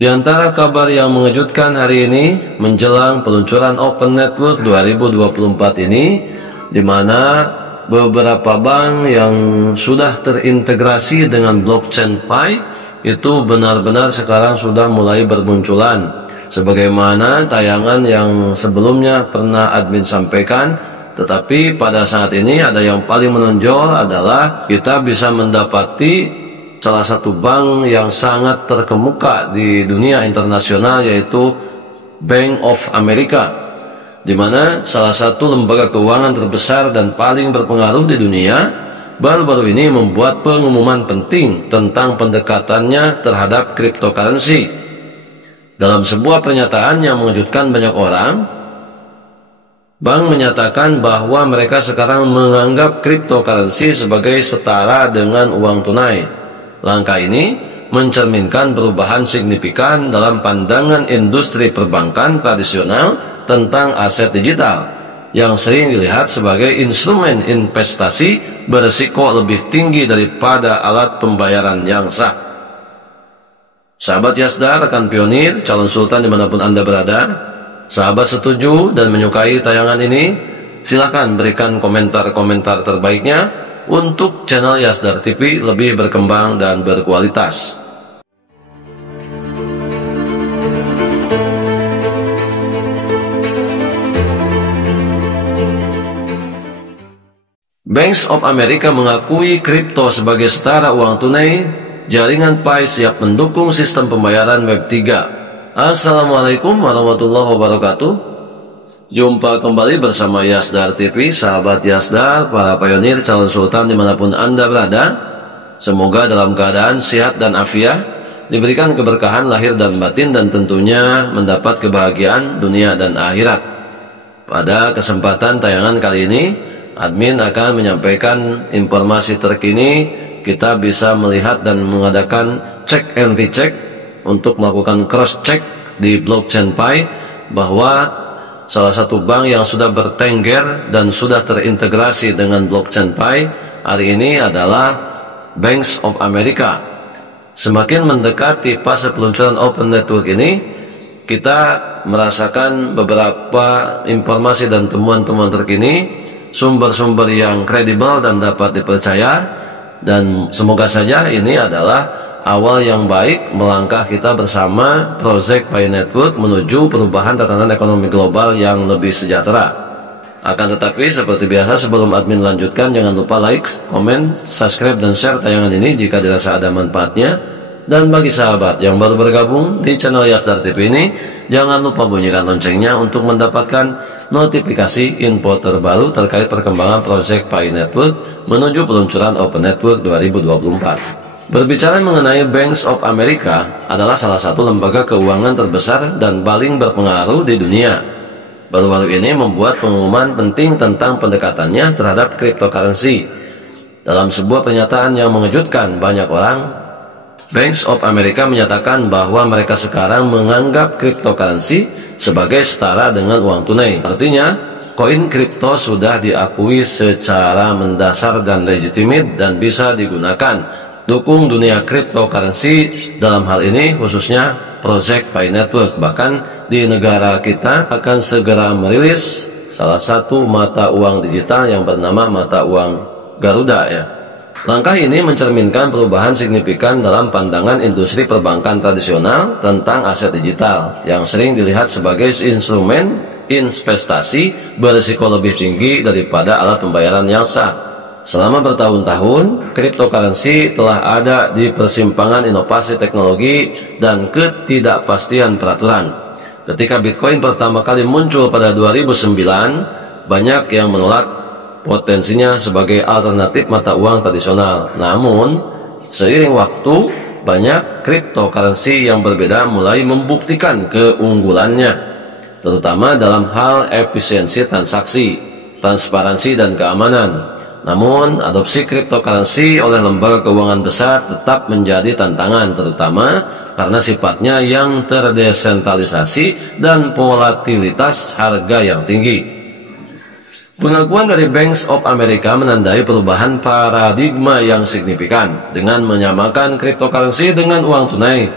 Di antara kabar yang mengejutkan hari ini menjelang peluncuran Open Network 2024 ini, di mana beberapa bank yang sudah terintegrasi dengan blockchain Pi itu benar-benar sekarang sudah mulai bermunculan. Sebagaimana tayangan yang sebelumnya pernah admin sampaikan, tetapi pada saat ini ada yang paling menonjol adalah kita bisa mendapati salah satu bank yang sangat terkemuka di dunia internasional, yaitu Bank of America, di mana salah satu lembaga keuangan terbesar dan paling berpengaruh di dunia baru-baru ini membuat pengumuman penting tentang pendekatannya terhadap cryptocurrency. Dalam sebuah pernyataan yang mengejutkan banyak orang, bank menyatakan bahwa mereka sekarang menganggap cryptocurrency sebagai setara dengan uang tunai. Langkah ini mencerminkan perubahan signifikan dalam pandangan industri perbankan tradisional tentang aset digital yang sering dilihat sebagai instrumen investasi berisiko lebih tinggi daripada alat pembayaran yang sah. Sahabat Yasdar, rekan pionir, calon sultan dimanapun Anda berada, sahabat setuju dan menyukai tayangan ini? Silakan berikan komentar-komentar terbaiknya untuk channel Yasdar TV lebih berkembang dan berkualitas. Banks of America mengakui kripto sebagai setara uang tunai. Jaringan Pi siap mendukung sistem pembayaran Web 3. Assalamualaikum warahmatullahi wabarakatuh. Jumpa kembali bersama Yasdar TV, sahabat Yasdar, para pionir calon sultan dimanapun Anda berada. Semoga dalam keadaan sehat dan afiat, diberikan keberkahan lahir dan batin, dan tentunya mendapat kebahagiaan dunia dan akhirat. Pada kesempatan tayangan kali ini, admin akan menyampaikan informasi terkini. Kita bisa melihat dan mengadakan check and recheck untuk melakukan cross check di blockchain Pi bahwa salah satu bank yang sudah bertengger dan sudah terintegrasi dengan blockchain Pi hari ini adalah Banks of America. Semakin mendekati fase peluncuran Open Network ini, kita merasakan beberapa informasi dan temuan-temuan terkini, sumber-sumber yang kredibel dan dapat dipercaya, dan semoga saja ini adalah awal yang baik melangkah kita bersama Project Pi Network menuju perubahan tatanan ekonomi global yang lebih sejahtera. Akan tetapi seperti biasa, sebelum admin lanjutkan, jangan lupa like, komen, subscribe, dan share tayangan ini jika dirasa ada manfaatnya. Dan bagi sahabat yang baru bergabung di channel Yasdar TV ini, jangan lupa bunyikan loncengnya untuk mendapatkan notifikasi info terbaru terkait perkembangan Project Pi Network menuju peluncuran Open Network 2024. Berbicara mengenai Banks of America adalah salah satu lembaga keuangan terbesar dan paling berpengaruh di dunia. Baru-baru ini membuat pengumuman penting tentang pendekatannya terhadap cryptocurrency. Dalam sebuah pernyataan yang mengejutkan banyak orang, Banks of America menyatakan bahwa mereka sekarang menganggap cryptocurrency sebagai setara dengan uang tunai. Artinya, koin kripto sudah diakui secara mendasar dan legitimate dan bisa digunakan. Dukung dunia cryptocurrency dalam hal ini khususnya Project Pi Network. Bahkan di negara kita akan segera merilis salah satu mata uang digital yang bernama mata uang Garuda ya. Langkah ini mencerminkan perubahan signifikan dalam pandangan industri perbankan tradisional tentang aset digital yang sering dilihat sebagai instrumen investasi berisiko lebih tinggi daripada alat pembayaran yang sah. Selama bertahun-tahun, cryptocurrency telah ada di persimpangan inovasi teknologi dan ketidakpastian peraturan. Ketika Bitcoin pertama kali muncul pada 2009, banyak yang menolak potensinya sebagai alternatif mata uang tradisional. Namun, seiring waktu, banyak cryptocurrency yang berbeda mulai membuktikan keunggulannya, terutama dalam hal efisiensi transaksi, transparansi, dan keamanan. Namun, adopsi cryptocurrency oleh lembaga keuangan besar tetap menjadi tantangan, terutama karena sifatnya yang terdesentralisasi dan volatilitas harga yang tinggi. Pengakuan dari Banks of America menandai perubahan paradigma yang signifikan dengan menyamakan cryptocurrency dengan uang tunai.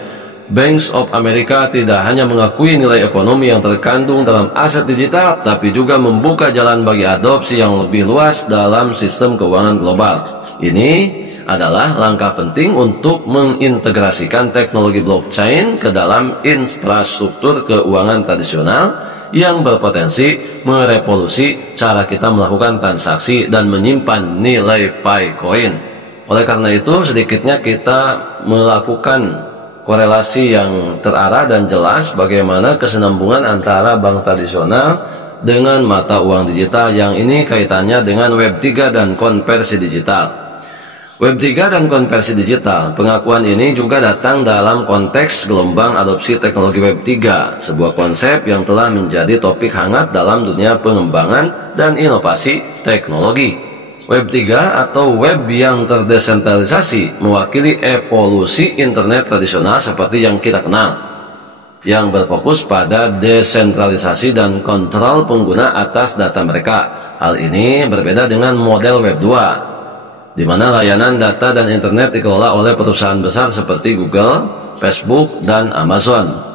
Banks of America tidak hanya mengakui nilai ekonomi yang terkandung dalam aset digital, tapi juga membuka jalan bagi adopsi yang lebih luas dalam sistem keuangan global. Ini adalah langkah penting untuk mengintegrasikan teknologi blockchain ke dalam infrastruktur keuangan tradisional yang berpotensi merevolusi cara kita melakukan transaksi dan menyimpan nilai Bitcoin. Oleh karena itu, sedikitnya kita melakukan korelasi yang terarah dan jelas bagaimana kesinambungan antara bank tradisional dengan mata uang digital yang ini kaitannya dengan Web 3 dan konversi digital. Web 3 dan konversi digital, pengakuan ini juga datang dalam konteks gelombang adopsi teknologi Web 3, sebuah konsep yang telah menjadi topik hangat dalam dunia pengembangan dan inovasi teknologi. Web 3 atau web yang terdesentralisasi mewakili evolusi internet tradisional seperti yang kita kenal, yang berfokus pada desentralisasi dan kontrol pengguna atas data mereka. Hal ini berbeda dengan model Web 2, di mana layanan data dan internet dikelola oleh perusahaan besar seperti Google, Facebook, dan Amazon.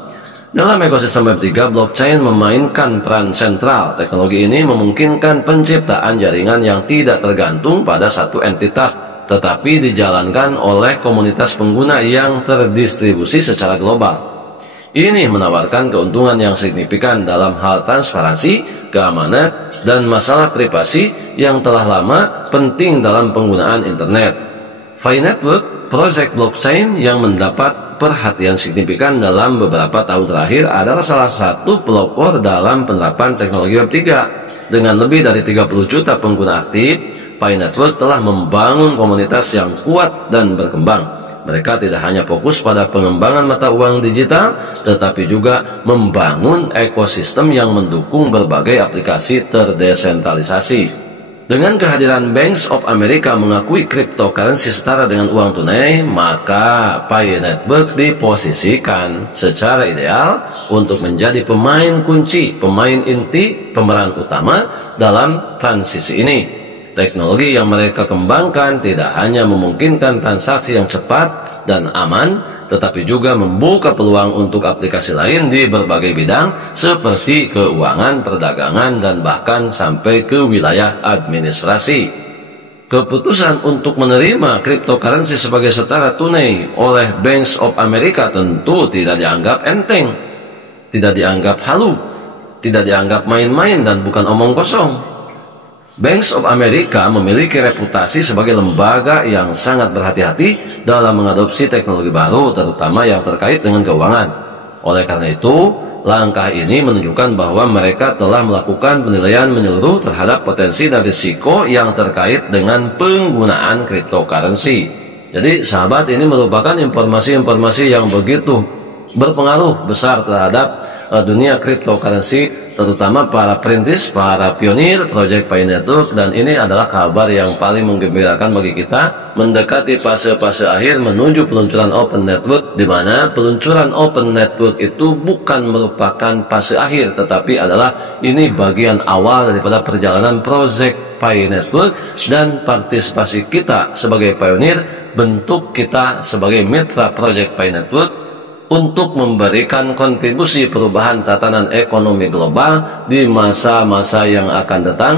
Dalam ekosistem Web 3, blockchain memainkan peran sentral. Teknologi ini memungkinkan penciptaan jaringan yang tidak tergantung pada satu entitas, tetapi dijalankan oleh komunitas pengguna yang terdistribusi secara global. Ini menawarkan keuntungan yang signifikan dalam hal transparansi, keamanan, dan masalah privasi yang telah lama penting dalam penggunaan internet. Pi Network, proyek blockchain yang mendapat perhatian signifikan dalam beberapa tahun terakhir, adalah salah satu pelopor dalam penerapan teknologi Web 3. Dengan lebih dari 30 juta pengguna aktif, Pi Network telah membangun komunitas yang kuat dan berkembang. Mereka tidak hanya fokus pada pengembangan mata uang digital, tetapi juga membangun ekosistem yang mendukung berbagai aplikasi terdesentralisasi. Dengan kehadiran Banks of America mengakui cryptocurrency setara dengan uang tunai, maka Pi Network diposisikan secara ideal untuk menjadi pemain kunci, pemain inti, pemeran utama dalam transisi ini. Teknologi yang mereka kembangkan tidak hanya memungkinkan transaksi yang cepat dan aman, tetapi juga membuka peluang untuk aplikasi lain di berbagai bidang seperti keuangan, perdagangan, dan bahkan sampai ke wilayah administrasi. Keputusan untuk menerima cryptocurrency sebagai setara tunai oleh Banks of America tentu tidak dianggap enteng, tidak dianggap halu, tidak dianggap main-main dan bukan omong kosong. Banks of America memiliki reputasi sebagai lembaga yang sangat berhati-hati dalam mengadopsi teknologi baru, terutama yang terkait dengan keuangan. Oleh karena itu, langkah ini menunjukkan bahwa mereka telah melakukan penilaian menyeluruh terhadap potensi dan risiko yang terkait dengan penggunaan cryptocurrency. Jadi, sahabat, ini merupakan informasi-informasi yang begitu berpengaruh besar terhadap dunia cryptocurrency, terutama para perintis, para pionir proyek Pi Network. Dan ini adalah kabar yang paling menggembirakan bagi kita mendekati fase-fase akhir menuju peluncuran Open Network, di mana peluncuran Open Network itu bukan merupakan fase akhir, tetapi adalah ini bagian awal daripada perjalanan proyek Pi Network, dan partisipasi kita sebagai pionir, bentuk kita sebagai mitra proyek Pi Network untuk memberikan kontribusi perubahan tatanan ekonomi global di masa-masa yang akan datang,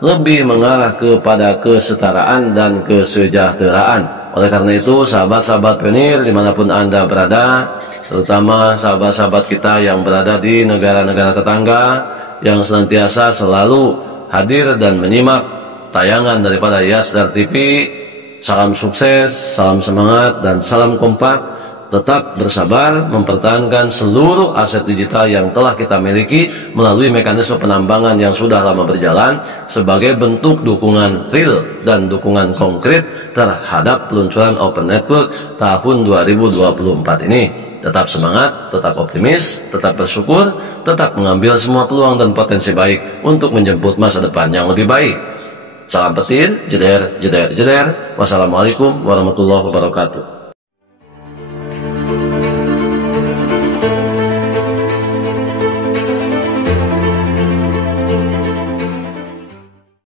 lebih mengarah kepada kesetaraan dan kesejahteraan. Oleh karena itu, sahabat-sahabat pionir dimanapun Anda berada, terutama sahabat-sahabat kita yang berada di negara-negara tetangga, yang senantiasa selalu hadir dan menyimak tayangan daripada Yasdar TV, salam sukses, salam semangat, dan salam kompak. Tetap bersabar mempertahankan seluruh aset digital yang telah kita miliki melalui mekanisme penambangan yang sudah lama berjalan sebagai bentuk dukungan real dan dukungan konkret terhadap peluncuran Open Network tahun 2024 ini. Tetap semangat, tetap optimis, tetap bersyukur, tetap mengambil semua peluang dan potensi baik untuk menjemput masa depan yang lebih baik. Salam petir, jeder, jeder, jeder. Wassalamualaikum warahmatullahi wabarakatuh.